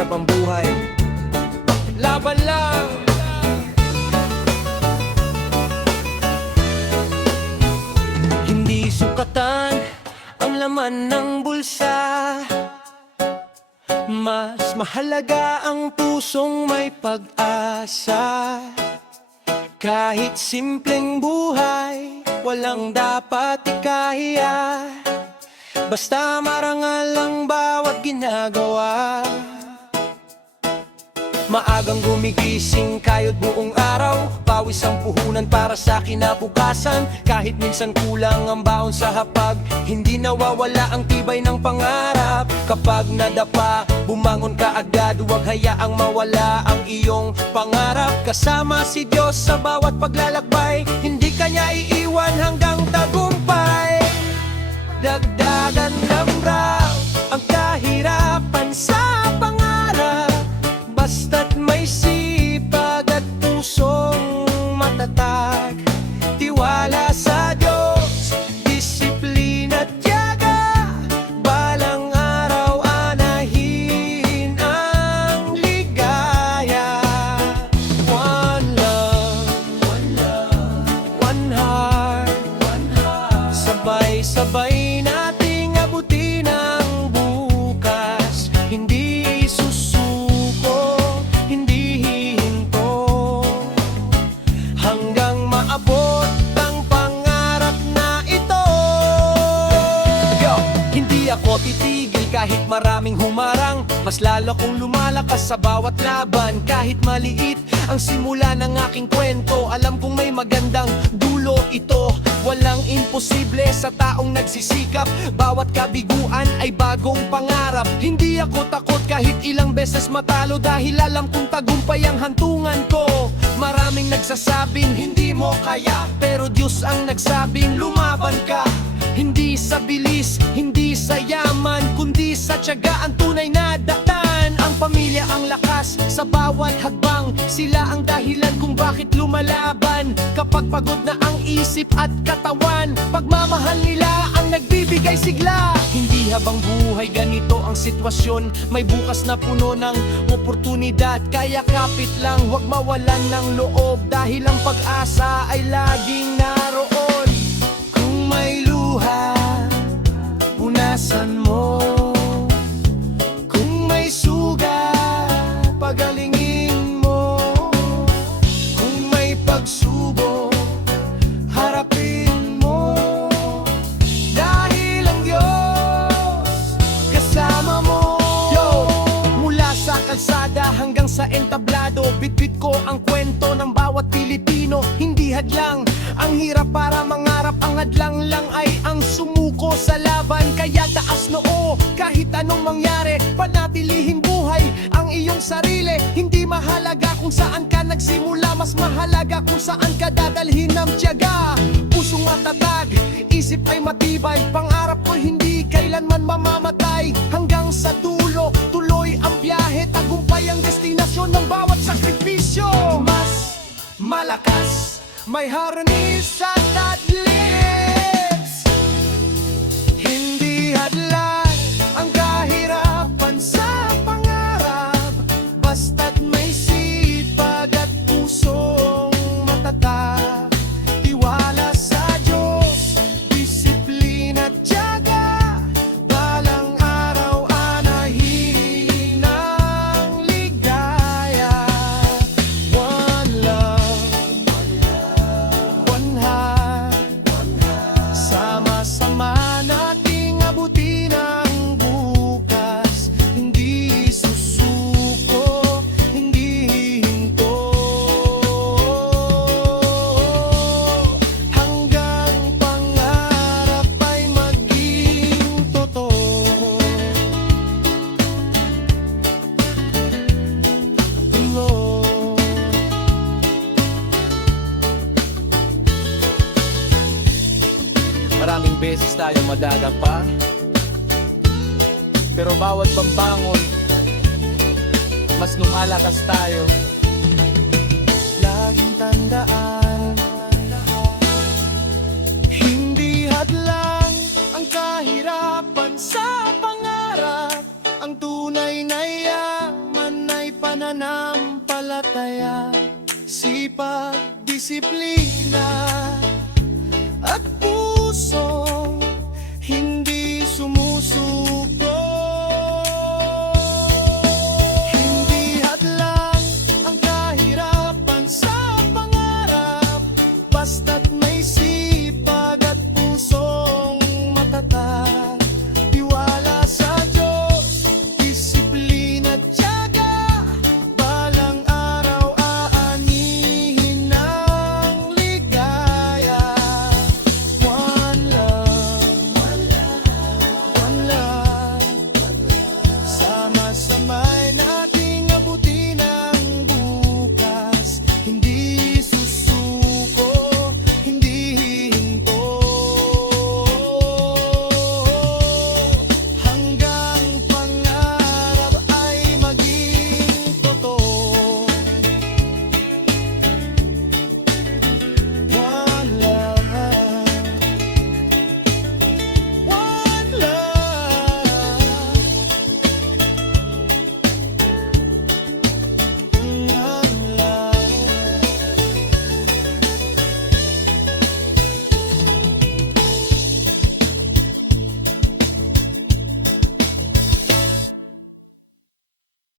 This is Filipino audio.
mahirap ang buhay, laban lang. Hindi sukatan ang laman ng bulsa, mas mahalaga ang pusong may pag-asa. Kahit simpleng buhay, walang dapat ikahiya, basta marangal ang bawat ginagawa. Maagang gumigising kayod buong araw, pawis ang puhunan para sa kinabukasan. Kahit minsan kulang ang baon sa hapag, hindi nawawala ang tibay ng pangarap. Kapag nadapa, bumangon ka agad, huwag hayaang mawala ang iyong pangarap. Kasama si Diyos sa bawat paglalakbay, hindi kanya iiwan hanggang tagumpay. Dagdagan ng rap ang kahirapan sa pangarap, basta't may sipag at pusong matatag. Tiwala sa Diyos, disiplina at tiyaga, balang araw anahin ang ligaya. One love, one heart, sabay-sabay nating abutin ang bukas. Hindi susuko, hindi hihinto, hanggang maabot ang pangarap na ito. Yo! Hindi ako titigil kahit maraming humarang, mas lalo kong lumalakas sa bawat laban. Kahit maliit ang simula ng aking kwento, alam kong may magandang dulo ito. Walang imposible sa taong nagsisikap, bawat kabiguan ay bagong pangarap. Hindi ako takot kahit ilang beses matalo, dahil alam kong tagumpay ang hantungan ko. Maraming nagsasabing hindi mo kaya, pero Diyos ang nagsabing lumaban ka. Hindi sa bilis, hindi sa yaman, kundi sa tiyaga ang tunay na datan. Ang pamilya ang lakas sa bawat hagbang, sila ang dahilan kung bakit lumalaban. Kapag pagod na ang isip at katawan, pagmamahal nila ang nagbibigay sigla. Hindi habang buhay ganito ang sitwasyon, may bukas na puno ng oportunidad. Kaya kapit lang, huwag mawalan ng loob, dahil ang pag-asa ay laging naroon. Kung may luha, punasan mo. Kung may suga, pagalingin mo. Kung may pagsubok, harapin mo, dahil ang Diyos kasama mo. Yo! Mula sa kalsada hanggang sa entablado, bitbit ko ang kwento ng bawat Pilipino. Hindi hadlang ang hirap para mangarap, ang hadlang lang ay ang sumuko sa laban. Kaya taas noo, kahit anong mangyari, panatilihin buhay ang iyong sarili. Hindi mahalaga kung saan ka nagsimula, mas mahalaga kung saan ka dadalhin ng tiyaga. Pusong matatag, isip ay matibay, pangarap ko hindi kailanman mamamatay. Hanggang sa dulo, tuloy ang biyahe, tagumpay ang destinasyon ng bawat sakripisyo. Mas malakas, may harness at adlibs, hindi hadlan ang kahirapan sa pangarap, basta't may sipag at pusong matatag. Tiwala sa Diyos, disiplina at tiyaga, balang araw anahin ang ligaya. One love, one heart, sama-sama nating abutin ang bukas. Hindi susuko, hindi hihinto, hanggang pangarap ay maging totoo. Maraming beses tayo madadapa, pero bawat pambangon, mas lumalakas tayo. Laging tandaan, hindi hadlang ang kahirapan sa pangarap, ang tunay na yaman pananampalataya, sipag, disiplina, at pusong